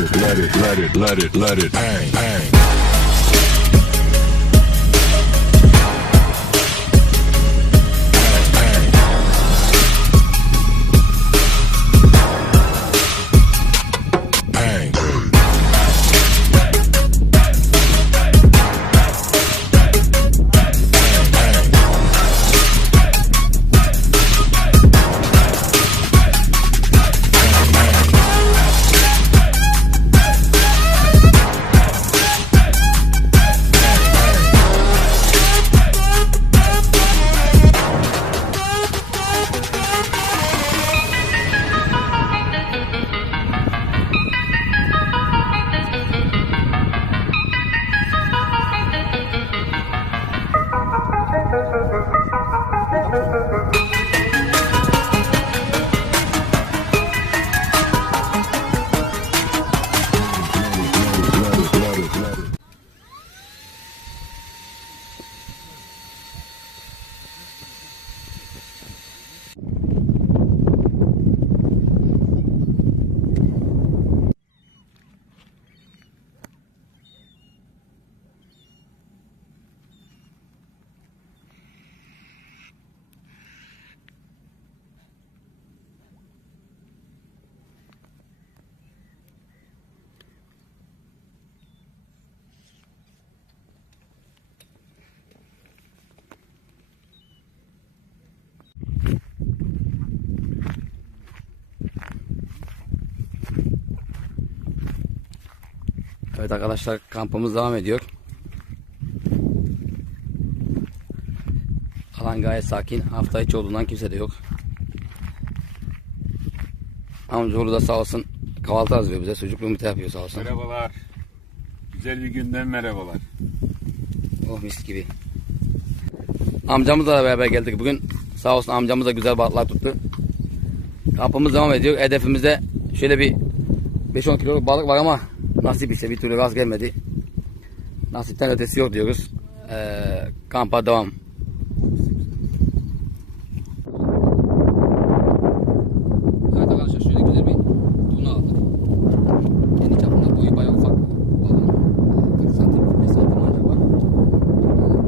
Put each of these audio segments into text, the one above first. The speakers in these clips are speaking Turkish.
let it hang, hang. Evet arkadaşlar, kampımız devam ediyor. Alan gayet sakin. Hafta içi olduğundan kimse de yok. Amcaoğlu da sağ olsun kahvaltı hazırlıyor bize. Sucuklu yumurta yapıyor sağ olsun. Merhabalar. Güzel bir günden merhabalar. Oh mis gibi. Amcamızla beraber geldik bugün. Sağ olsun amcamız da güzel balıklar tuttu. Kampımız devam ediyor. Hedefimizde şöyle bir 5-10 kiloluk balık var ama nasip ise bir türlü rast gelmedi. Nasipten ötesi yok diyoruz. Kampa devam. Evet arkadaşlar, şöyle güzel bir tuna aldık. Kendi çapında boyu bayağı ufak balon. 40 santim, 5 santim ancak var.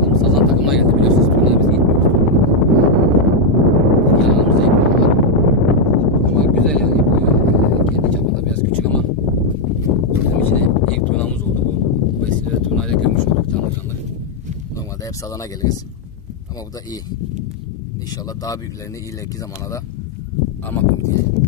Bizim sazan takımına geldi, biliyorsunuz. Turnaya biz gitmiyoruz. Yanımızda gidiyorlar. Ama güzel yani. Kendi çapında biraz küçük ama bizim içine ilk turnamız oldu bu. Bu vesileyle turnayla görmüş olduk canlı canlı. Normalde hep sazana geliriz. Ama bu da iyi. İnşallah daha büyüklerini ileriki zamana da almak ümidiyle.